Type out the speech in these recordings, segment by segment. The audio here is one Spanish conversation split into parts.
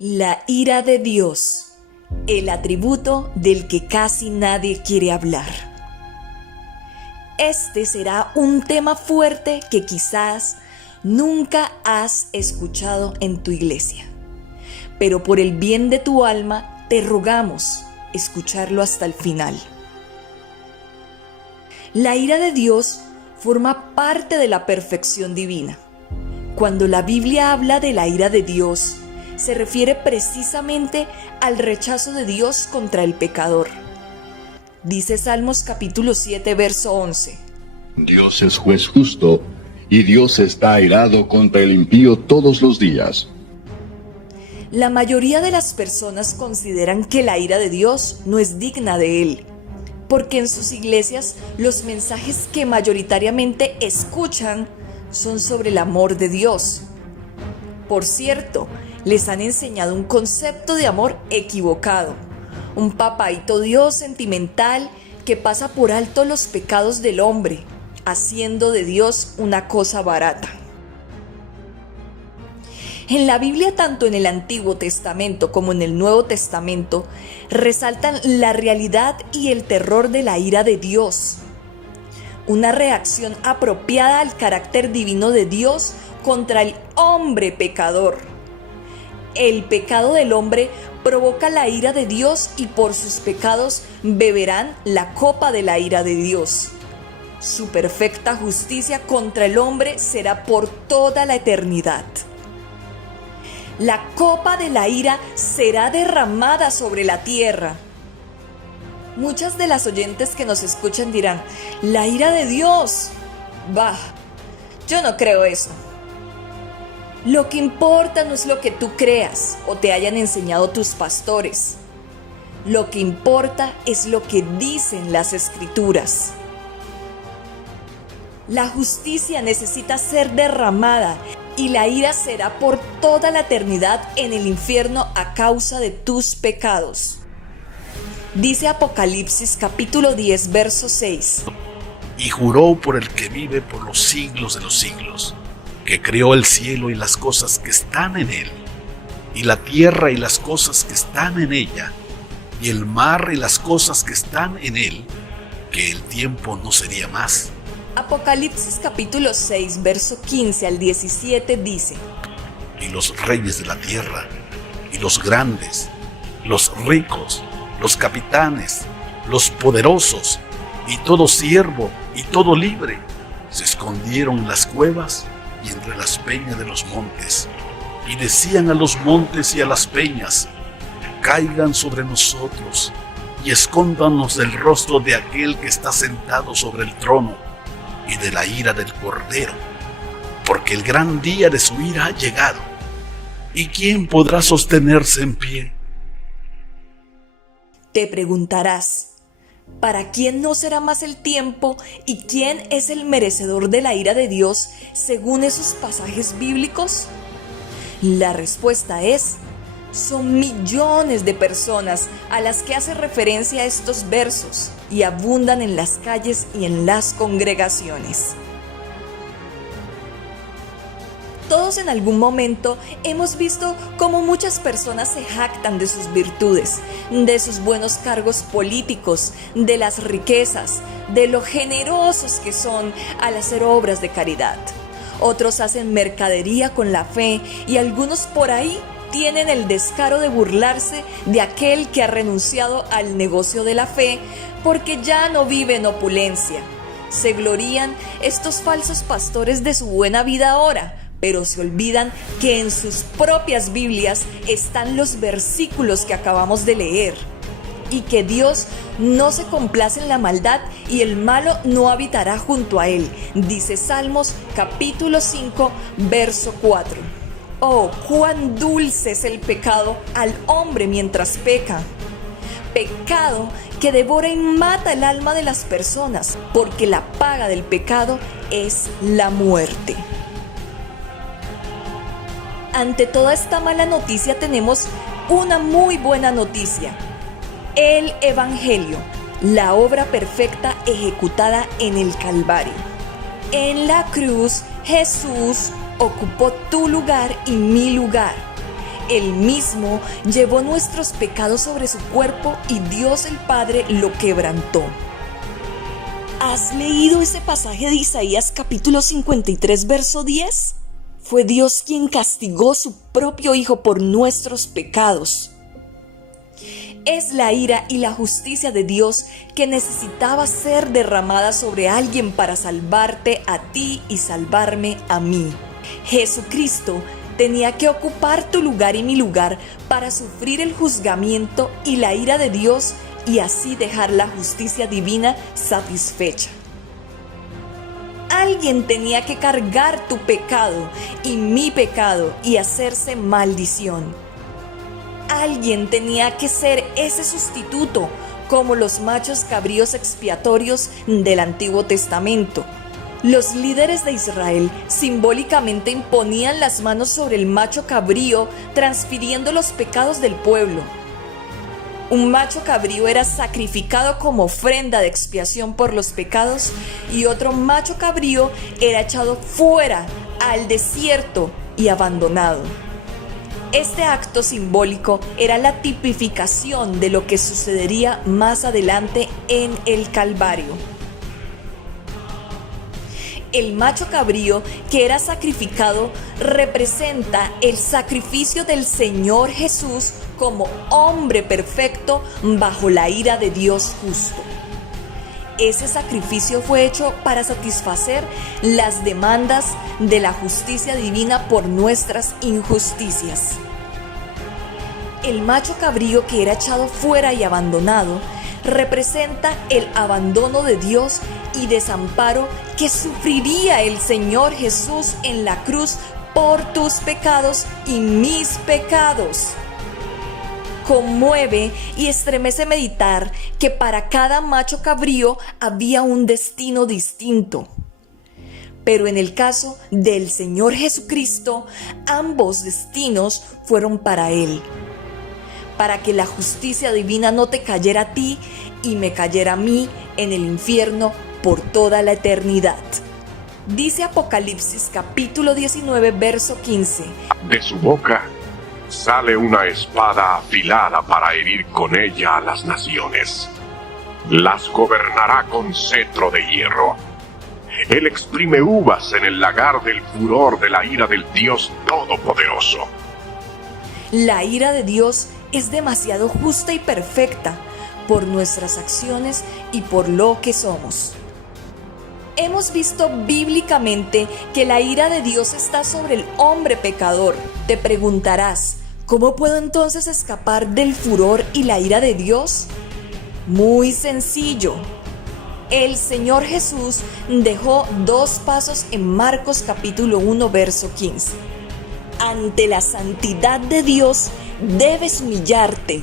La ira de Dios, el atributo del que casi nadie quiere hablar. Este será un tema fuerte que quizás nunca has escuchado en tu iglesia, pero por el bien de tu alma te rogamos escucharlo hasta el final. La ira de Dios forma parte de la perfección divina. Cuando la Biblia habla de la ira de Dios, se refiere precisamente al rechazo de Dios contra el pecador. Dice Salmos capítulo 7, verso 11. Dios es juez justo, y Dios está airado contra el impío todos los días. La mayoría de las personas consideran que la ira de Dios no es digna de Él, porque en sus iglesias los mensajes que mayoritariamente escuchan son sobre el amor de Dios. Por cierto, les han enseñado un concepto de amor equivocado, un papaíto Dios sentimental que pasa por alto los pecados del hombre, haciendo de Dios una cosa barata. En la Biblia, tanto en el Antiguo Testamento como en el Nuevo Testamento, resaltan la realidad y el terror de la ira de Dios, una reacción apropiada al carácter divino de Dios contra el hombre pecador. El pecado del hombre provoca la ira de Dios y por sus pecados beberán la copa de la ira de Dios. Su perfecta justicia contra el hombre será por toda la eternidad. La copa de la ira será derramada sobre la tierra. Muchas de las oyentes que nos escuchan dirán, ¿la ira de Dios? Bah, yo no creo eso. Lo que importa no es lo que tú creas o te hayan enseñado tus pastores. Lo que importa es lo que dicen las Escrituras. La justicia necesita ser derramada y la ira será por toda la eternidad en el infierno a causa de tus pecados. Dice Apocalipsis capítulo 10, verso 6. Y juró por el que vive por los siglos de los siglos, que creó el cielo y las cosas que están en él, y la tierra y las cosas que están en ella, y el mar y las cosas que están en él, que el tiempo no sería más. Apocalipsis capítulo 6, verso 15 al 17 dice: Y los reyes de la tierra, y los grandes, los ricos, los capitanes, los poderosos, y todo siervo y todo libre, se escondieron en las cuevas y entre las peñas de los montes, y decían a los montes y a las peñas: caigan sobre nosotros, y escóndanos del rostro de aquel que está sentado sobre el trono, y de la ira del Cordero, porque el gran día de su ira ha llegado, ¿y quién podrá sostenerse en pie? Te preguntarás, ¿para quién no será más el tiempo y quién es el merecedor de la ira de Dios según esos pasajes bíblicos? La respuesta es: son millones de personas a las que hace referencia a estos versos y abundan en las calles y en las congregaciones. Todos en algún momento hemos visto cómo muchas personas se jactan de sus virtudes, de sus buenos cargos políticos, de las riquezas, de lo generosos que son al hacer obras de caridad. Otros hacen mercadería con la fe y algunos por ahí tienen el descaro de burlarse de aquel que ha renunciado al negocio de la fe porque ya no vive en opulencia. Se glorían estos falsos pastores de su buena vida ahora, pero se olvidan que en sus propias Biblias están los versículos que acabamos de leer, y que Dios no se complace en la maldad y el malo no habitará junto a él. Dice Salmos capítulo 5, verso 4. Oh, cuán dulce es el pecado al hombre mientras peca. Pecado que devora y mata el alma de las personas, porque la paga del pecado es la muerte. Ante toda esta mala noticia tenemos una muy buena noticia: el Evangelio, la obra perfecta ejecutada en el Calvario. En la cruz, Jesús ocupó tu lugar y mi lugar. Él mismo llevó nuestros pecados sobre su cuerpo y Dios el Padre lo quebrantó. ¿Has leído ese pasaje de Isaías capítulo 53, verso 10? Fue Dios quien castigó su propio Hijo por nuestros pecados. Es la ira y la justicia de Dios que necesitaba ser derramada sobre alguien para salvarte a ti y salvarme a mí. Jesucristo tenía que ocupar tu lugar y mi lugar para sufrir el juzgamiento y la ira de Dios y así dejar la justicia divina satisfecha. Alguien tenía que cargar tu pecado y mi pecado y hacerse maldición. Alguien tenía que ser ese sustituto, como los machos cabríos expiatorios del Antiguo Testamento. Los líderes de Israel simbólicamente imponían las manos sobre el macho cabrío, transfiriendo los pecados del pueblo. Un macho cabrío era sacrificado como ofrenda de expiación por los pecados y otro macho cabrío era echado fuera al desierto y abandonado. Este acto simbólico era la tipificación de lo que sucedería más adelante en el Calvario. El macho cabrío que era sacrificado representa el sacrificio del Señor Jesús como hombre perfecto bajo la ira de Dios justo. Ese sacrificio fue hecho para satisfacer las demandas de la justicia divina por nuestras injusticias. El macho cabrío que era echado fuera y abandonado representa el abandono de Dios y desamparo que sufriría el Señor Jesús en la cruz por tus pecados y mis pecados. Conmueve y estremece meditar que para cada macho cabrío había un destino distinto. Pero en el caso del Señor Jesucristo, ambos destinos fueron para Él. Para que la justicia divina no te cayera a ti y me cayera a mí en el infierno por toda la eternidad. Dice Apocalipsis capítulo 19, verso 15. De su boca sale una espada afilada para herir con ella a las naciones. Las gobernará con cetro de hierro. Él exprime uvas en el lagar del furor de la ira del Dios Todopoderoso. La ira de Dios es demasiado justa y perfecta por nuestras acciones y por lo que somos. Hemos visto bíblicamente que la ira de Dios está sobre el hombre pecador. Te preguntarás, ¿cómo puedo entonces escapar del furor y la ira de Dios? Muy sencillo. El Señor Jesús dejó 2 pasos en Marcos capítulo 1, verso 15. Ante la santidad de Dios debes humillarte,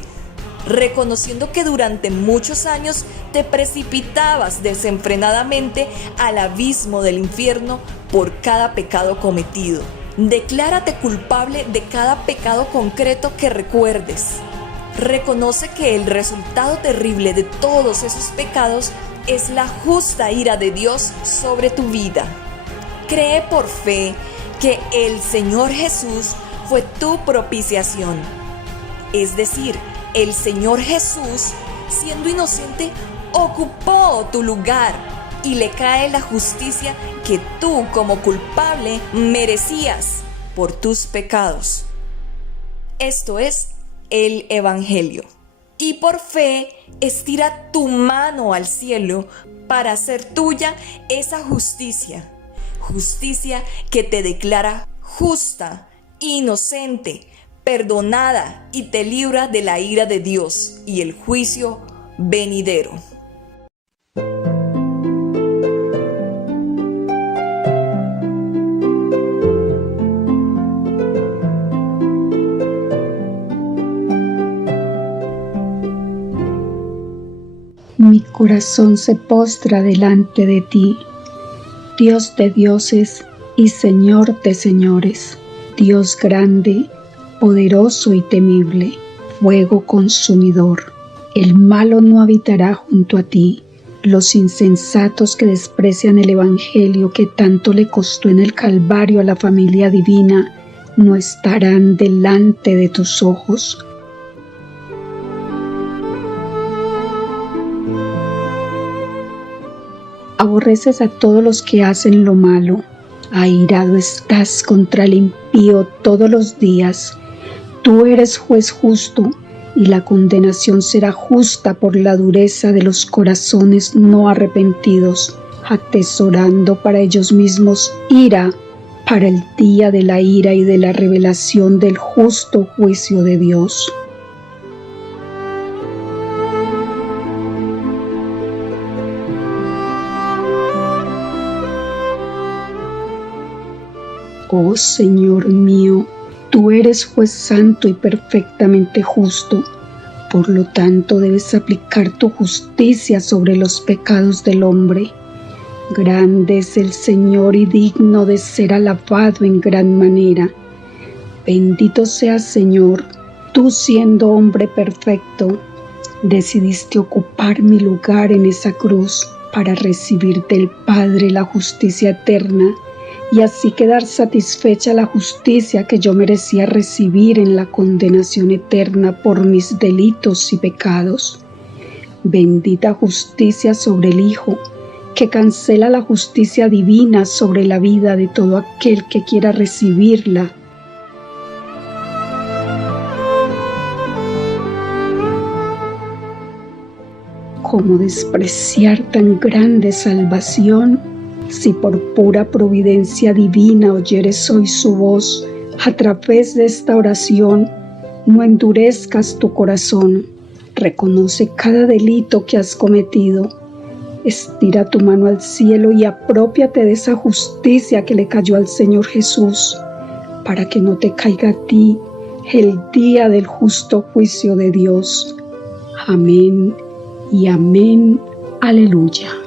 reconociendo que durante muchos años te precipitabas desenfrenadamente al abismo del infierno por cada pecado cometido. Declárate culpable de cada pecado concreto que recuerdes. Reconoce que el resultado terrible de todos esos pecados es la justa ira de Dios sobre tu vida. Cree por fe que el Señor Jesús fue tu propiciación. Es decir, el Señor Jesús, siendo inocente, ocupó tu lugar y le cae la justicia que tú como culpable merecías por tus pecados. Esto es el Evangelio. Y por fe, estira tu mano al cielo para hacer tuya esa justicia. Justicia que te declara justa, inocente, perdonada y te libra de la ira de Dios y el juicio venidero. Mi corazón se postra delante de ti, Dios de dioses y Señor de señores, Dios grande, poderoso y temible, fuego consumidor. El malo no habitará junto a ti. Los insensatos que desprecian el Evangelio que tanto le costó en el Calvario a la familia divina, no estarán delante de tus ojos. Aborreces a todos los que hacen lo malo. Airado estás contra el impío todos los días. Tú eres juez justo, y la condenación será justa por la dureza de los corazones no arrepentidos, atesorando para ellos mismos ira, para el día de la ira y de la revelación del justo juicio de Dios. Oh Señor mío, tú eres juez santo y perfectamente justo. Por lo tanto, debes aplicar tu justicia sobre los pecados del hombre. Grande es el Señor y digno de ser alabado en gran manera. Bendito seas, Señor, tú siendo hombre perfecto, decidiste ocupar mi lugar en esa cruz para recibir del Padre la justicia eterna y así quedar satisfecha la justicia que yo merecía recibir en la condenación eterna por mis delitos y pecados. Bendita justicia sobre el Hijo, que cancela la justicia divina sobre la vida de todo aquel que quiera recibirla. ¿Cómo despreciar tan grande salvación? Si por pura providencia divina oyeres hoy su voz, a través de esta oración, no endurezcas tu corazón. Reconoce cada delito que has cometido. Estira tu mano al cielo y aprópiate de esa justicia que le cayó al Señor Jesús, para que no te caiga a ti el día del justo juicio de Dios. Amén y amén. Aleluya.